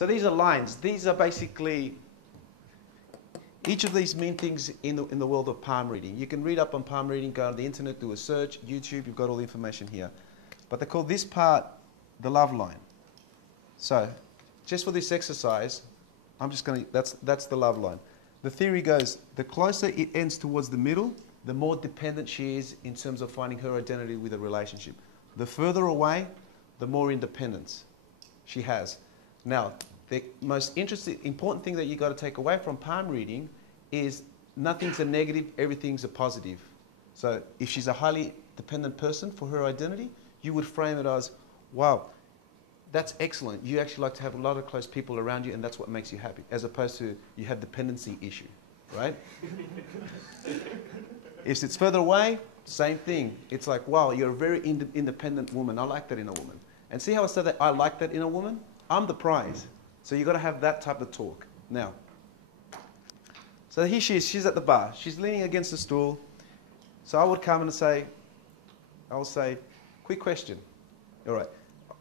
So these are lines. These are basically, each of these mean things in the world of palm reading. You can read up on palm reading, go on the internet, do a search, YouTube, you've got all the information here. But they call this part the love line. So, just for this exercise, I'm just going to, that's the love line. The theory goes, the closer it ends towards the middle, the more dependent she is in terms of finding her identity with a relationship. The further away, the more independence she has. Now, the most important thing that you got to take away from palm reading is nothing's a negative, everything's a positive. So if she's a highly dependent person for her identity, you would frame it as, wow, that's excellent. You actually like to have a lot of close people around you, and that's what makes you happy, as opposed to you have dependency issue, right? If it's further away, same thing. It's like, wow, you're a very independent woman. I like that in a woman. And see how I said that I like that in a woman? I'm the prize. So you've got to have that type of talk. Now, so here she is. She's at the bar. She's leaning against the stool. So I would come and say, I will say, quick question. All right.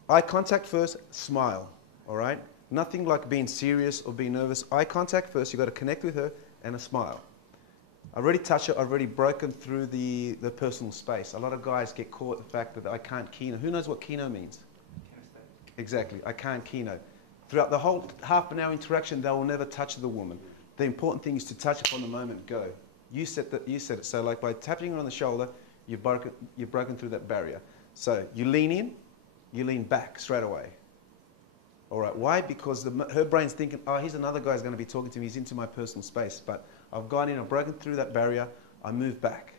Eye contact first, smile. All right? Nothing like being serious or being nervous. Eye contact first. You've got to connect with her and a smile. I've already touched her. I've already broken through the personal space. A lot of guys get caught the fact that I can't keno. Who knows what keno means? Exactly. I can't keno. Throughout the whole half an hour interaction, they will never touch the woman. The important thing is to touch upon the moment, go. You said it. So like by tapping her on the shoulder, you've broken through that barrier. So you lean in, you lean back straight away. All right, why? Because her brain's thinking, oh, here's another guy who's going to be talking to me. He's into my personal space. But I've gone in, I've broken through that barrier, I move back.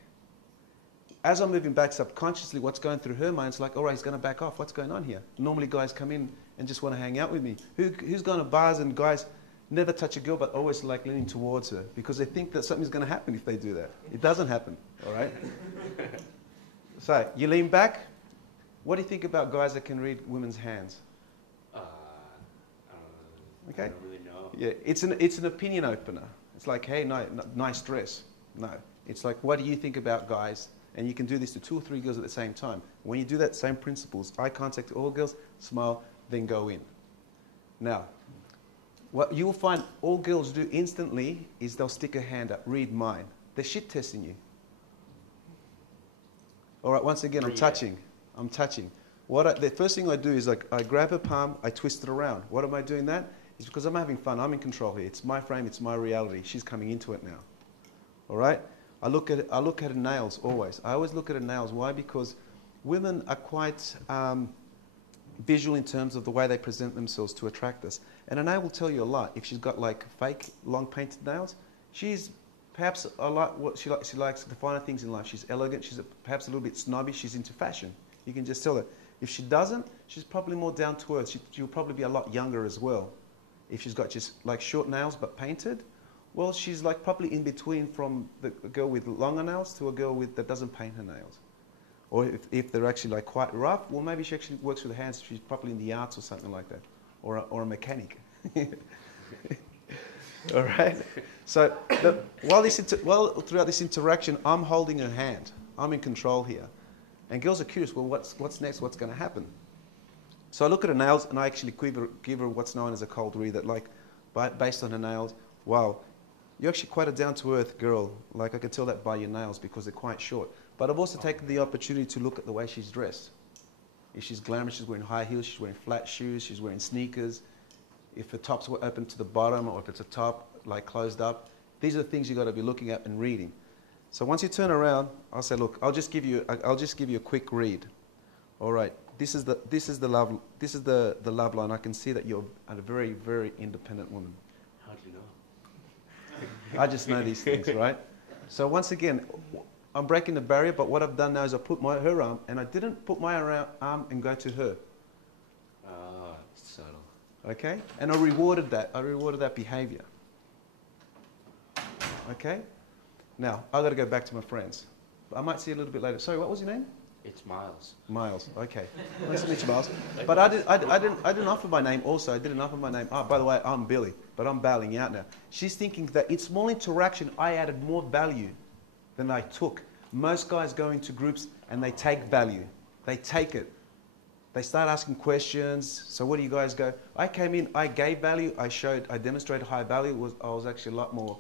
As I'm moving back subconsciously, what's going through her mind's like, all right, he's going to back off. What's going on here? Normally guys come in and just want to hang out with me. Who's gone to bars and guys never touch a girl but always like leaning towards her because they think that something's going to happen if they do that. It doesn't happen, all right? So you lean back. What do you think about guys that can read women's hands? Okay. I don't really know. Yeah, it's an opinion opener. It's like, hey, nice dress. No. It's like, what do you think about guys? And you can do this to 2 or 3 girls at the same time. When you do that, same principles. Eye contact to all girls, smile, then go in. Now, what you will find all girls do instantly is they'll stick a hand up, read mine. They're shit testing you. All right, once again, I'm touching. The first thing I do is like I grab her palm, I twist it around. What am I doing that? It's because I'm having fun. I'm in control here. It's my frame. It's my reality. She's coming into it now. All right? I look at her nails always. I always look at her nails. Why? Because women are quite visual in terms of the way they present themselves to attract us. And a nail will tell you a lot. If she's got like fake, long painted nails, she's perhaps a lot what she likes the finer things in life. She's elegant. She's perhaps a little bit snobby. She's into fashion. You can just tell that. If she doesn't, she's probably more down to earth. She'll probably be a lot younger as well. If she's got just like short nails but painted, well, she's like probably in between from the girl with longer nails to a girl that doesn't paint her nails. Or if they're actually like quite rough, well, maybe she actually works with her hands. She's probably in the arts or something like that, or a mechanic. All right. So throughout this interaction, I'm holding her hand. I'm in control here, and girls are curious. Well, what's next? What's going to happen? So I look at her nails and I actually give her what's known as a cold read that like, based on her nails, wow, you're actually quite a down-to-earth girl. Like I can tell that by your nails because they're quite short. But I've also taken the opportunity to look at the way she's dressed. If she's glamorous, she's wearing high heels, she's wearing flat shoes, she's wearing sneakers. If her tops were open to the bottom or if it's a top like closed up, these are the things you've got to be looking at and reading. So once you turn around, I'll say, look, I'll just give you a quick read. All right. This is the love line. I can see that you're a very, very independent woman. How do you know? I just know these things, right? So once again, I'm breaking the barrier, but what I've done now is I put her arm, and I didn't put my arm and go to her. Ah, subtle. Okay? And I rewarded that behavior. Okay? Now, I've got to go back to my friends. I might see you a little bit later. Sorry, what was your name? It's Miles. Miles, okay. Nice to meet you, Miles. But I didn't offer my name also. I didn't offer my name. Oh, by the way, I'm Billy, but I'm bailing out now. She's thinking that in small interaction, I added more value than I took. Most guys go into groups and they take value. They take it. They start asking questions. So what do you guys go? I came in, I gave value, I demonstrated high value. I was actually a lot more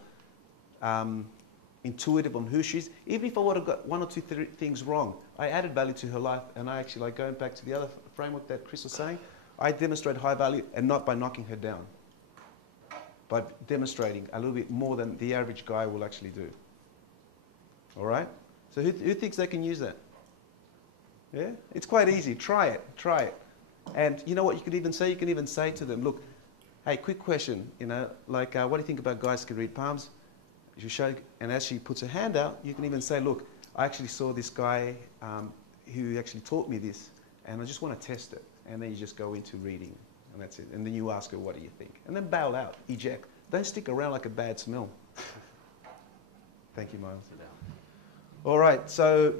intuitive on who she is. Even if I would have got one or two things wrong, I added value to her life. And I actually, like going back to the other framework that Chris was saying, I demonstrated high value and not by knocking her down, but demonstrating a little bit more than the average guy will actually do. All right? So who thinks they can use that? Yeah? It's quite easy. Try it. Try it. And you know what you could even say? You can even say to them, look, hey, quick question, you know, like, what do you think about guys who can read palms? You show, and as she puts her hand out, you can even say, look, I actually saw this guy who actually taught me this, and I just want to test it. And then you just go into reading, and that's it. And then you ask her, what do you think? And then bail out, eject. Don't stick around like a bad smell. Thank you, Miles. All right, so